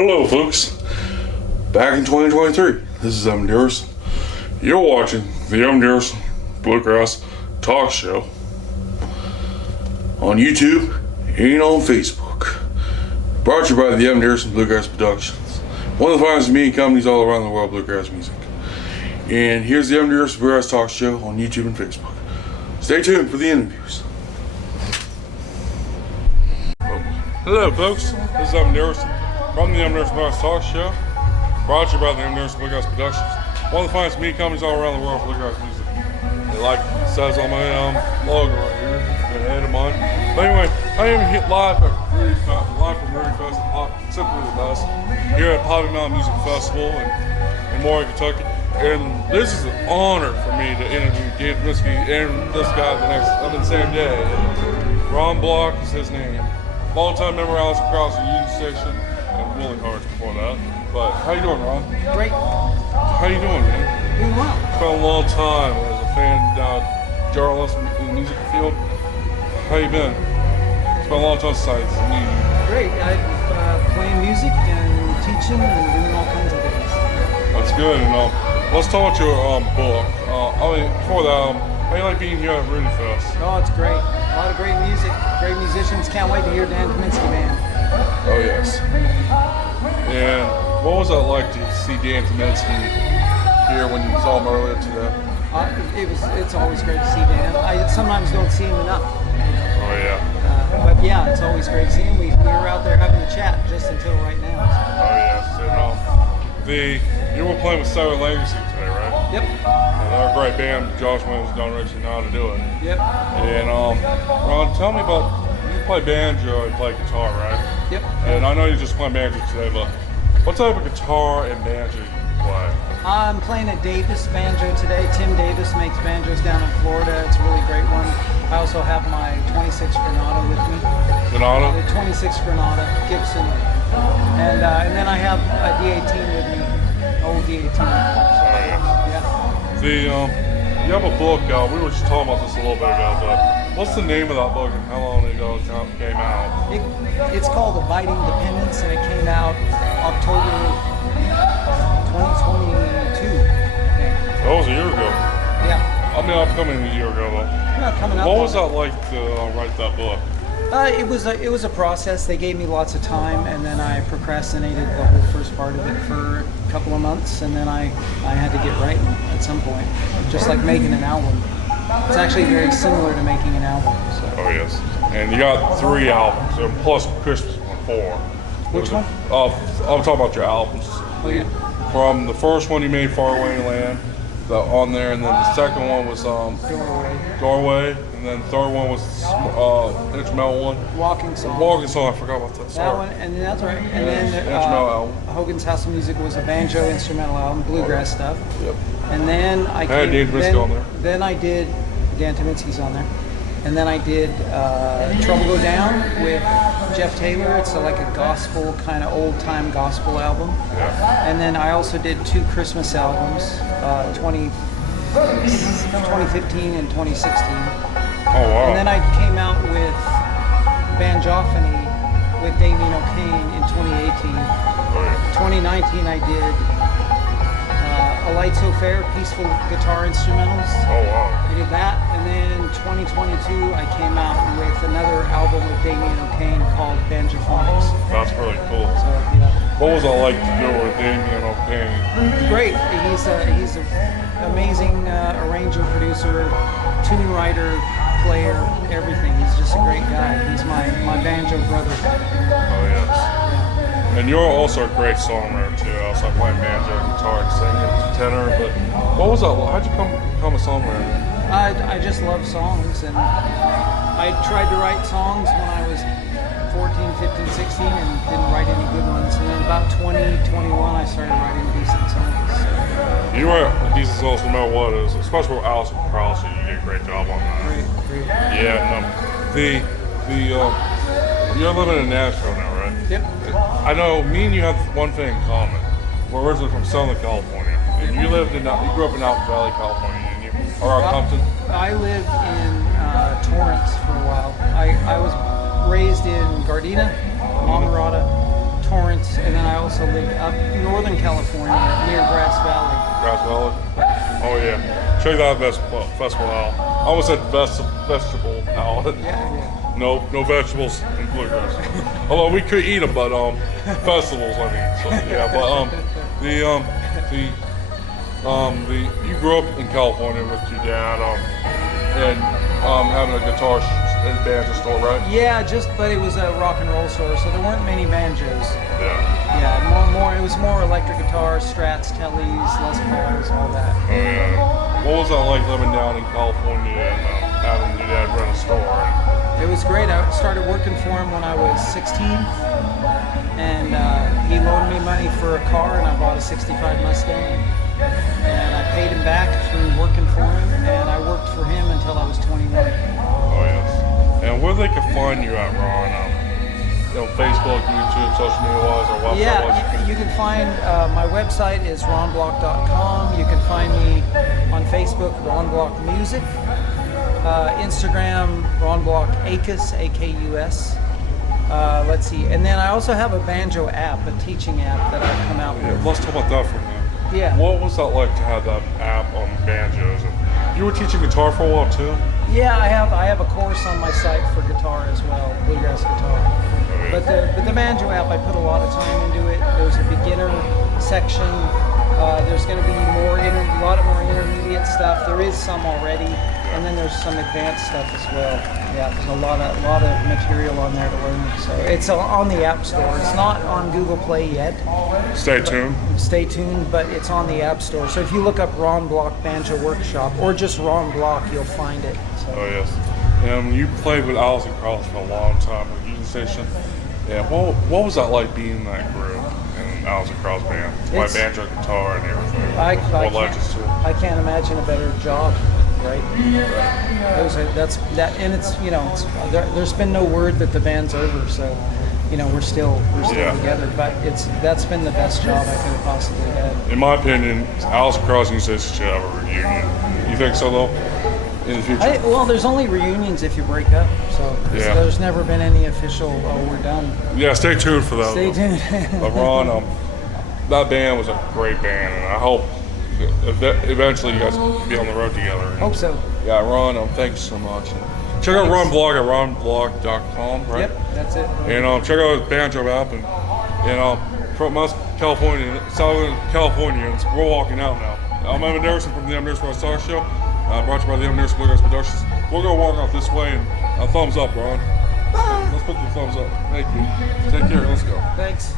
Hello folks, back in 2023, this is Dickerson. You're watching the Dickerson Bluegrass talk show on YouTube and on Facebook. Brought to you by the Dickerson Bluegrass Productions, one of the finest media companies all around the world, bluegrass music. And here's the Dickerson Bluegrass talk show on YouTube and Facebook. Stay tuned for the interviews. Hello folks, this is Dickerson from the Dickerson Bluegrass talk show, brought to you by the Dickerson Bluegrass Productions, one of the finest media companies all around the world for bluegrass music. And like it says on my logo right here, it's been ahead of mine. But anyway, I am here live from Rudy Fest, simply the best, here at Poppy Mountain Music Festival in Moore, Kentucky. And this is an honor for me to interview Dan Taminsky and this guy the same day. Ron Block is his name. Long-time member Alice across the Union Station and Willing Hearts before that. But how you doing, Ron? Great. How you doing, man? Doing well. It's been a long time as a fan, journalist in the music field. How you been? It's been a long time since I met you. Great. I'm playing music and teaching and doing all kinds of things. That's good. And let's talk about your book. Before that, how you like being here at Rudy Fest? Oh, it's great. A lot of great music, great musicians. Can't wait to hear Dan Taminsky Band. Oh, yes. And what was that like to see Dan Taminsky here when you saw him earlier today? It's always great to see Dan. I sometimes don't see him enough. Oh, yeah. But yeah, it's always great to see him. We were out there having a chat just until right now. Oh, yes. And you were playing with Sour Legacy today, right? Yep. And they're a great band. Josh Williams done actually know how to do it. Yep. And Ron, tell me about, you play banjo and play guitar, right? Yep. And I know you just playing banjo today, but what type of guitar and banjo do you play? I'm playing a Davis banjo today. Tim Davis makes banjos down in Florida. It's a really great one. I also have my 26 Granada with me. Granada? The 26 Granada, Gibson. And then I have a D18 with me, old D18. Oh, yeah. You have a book out. We were just talking about this a little bit ago, but what's the name of that book and how long ago it came out? It's called Abiding Dependence, and it came out October 2022. That was a year ago. Yeah. I mean, I'm coming a year ago, though. Yeah, coming up. What was that like to write that book? It was a process. They gave me lots of time, and then I procrastinated the whole first part of it for a couple of months, and then I had to get writing at some point, just like making an album. It's actually very similar to making an album. So. Oh, yes. And you got 3 albums, and plus Christmas one, 4. Which one? I'm talking about your albums. Oh, yeah. From the first one you made, Far Away Land, on there, and then the second one was Doorway, and then the third one was instrumental one. Walking Song. Walking Song, I forgot about that. Sorry. That one, and then that's right. And then instrumental album. Hogan's House of Music was a banjo instrumental album, bluegrass stuff. Yep. And then I had Dan Taminsky on there. Then I did Dan Taminsky's on there. And then I did Trouble Go Down with Jeff Taylor. It's like a gospel, kind of old-time gospel album. Yeah. And then I also did 2 Christmas albums, 2015 and 2016. Oh, wow. And then I came out with Banjophony with Damien O'Kane in 2018. Oh, yeah. 2019 I did A Light So Fair, peaceful guitar instrumentals. Oh, wow. I did that, and then 2022 I came out with another album with Damien O'Kane called Banjophonics. That's really cool. So yeah. What was it like to do with Damien O'Kane? Great. He's an amazing arranger, producer, tune writer, player, everything. He's just a great guy. He's my banjo brother. Oh, yes. And you're also a great songwriter too. I also playing banjo, guitar, and singing, tenor. But what was that? How'd you become a songwriter? I just love songs, and I tried to write songs when I was 14, 15, 16, and didn't write any good ones. And then about 20, 21, I started writing decent songs. You write decent songs no matter what it is, especially with Alice Krause. You did a great job on that. Great. Yeah. You're living in Nashville now, right? Yep. I know me and you have one thing in common. We're originally from Southern California, and you grew up in Alpha Valley, California, didn't you? Or Compton? I lived in Torrance for a while. I was raised in Gardena, Mamarata, Torrance, and then I also lived up Northern California near Grass Valley. Grass Valley? Oh yeah. Check that festival out. I almost said vegetable out. Yeah. No bvegetables in bluegrass. Although we could eat them, but festivals. I mean, so, yeah. But you grew up in California with your dad, and having a guitar and banjo store, right? Yeah, but it was a rock and roll store, so there weren't many banjos. Yeah. More. It was more electric guitars, Strats, Tellys, Les Pauls, all that. Oh yeah. What was that like living down in California and having your dad run a store? It was great. I started working for him when I was 16, and he loaned me money for a car, and I bought a '65 Mustang. And I paid him back through working for him, and I worked for him until I was 21. Oh yes. And where they can find you at, Ron? Facebook, YouTube, social media wise, or website? Yeah, you can find my website is ronblock.com. You can find me on Facebook, Ron Block Music. Instagram, Ron Block Akus, A-K-U-S. Let's see. And then I also have a banjo app, a teaching app that I've come out with. Yeah, let's talk about that for a minute. Yeah. What was that like to have that app on banjos? And you were teaching guitar for a while too? Yeah, I have a course on my site for guitar as well, bluegrass guitar. But the banjo app, I put a lot of time into it. There's a beginner section. There's going to be a lot more intermediate stuff. There is some already, and then there's some advanced stuff as well. Yeah, there's a lot of material on there to learn. So it's on the App Store. It's not on Google Play yet. Stay tuned. Stay tuned, but it's on the App Store. So if you look up Ron Block Banjo Workshop or just Ron Block, you'll find it. So. Oh yes. And you played with Allison Krauss for a long time at the Union Station. Yeah. What was that like being in that group in Allison Krauss band? My banjo, guitar, and everything. I can't imagine a better job. Right. There's been no word that the band's over, so we're still together. But that's been the best job I could have possibly had. In my opinion, Allison Krauss and Union Station should have a reunion. You think so though? In the future? Well, there's only reunions if you break up. So there's never been any official. Oh, we're done. Yeah, stay tuned for that. Stay tuned. But Ron, that band was a great band, and I hope eventually you guys will be on the road together. Hope so. Yeah, Ron, thanks so much. Check out Ron Blog at ronblog.com, right? Yep, that's it. And check out his banjo app, and from us Southern Californians, we're walking out now. I'm Evan Dickerson from the Dickerson Bluegrass Show, brought to you by the Dickerson Bluegrass Productions. We're gonna walk off this way, and thumbs up, Ron. Let's put the thumbs up. Thank you. Take care. Let's go. Thanks.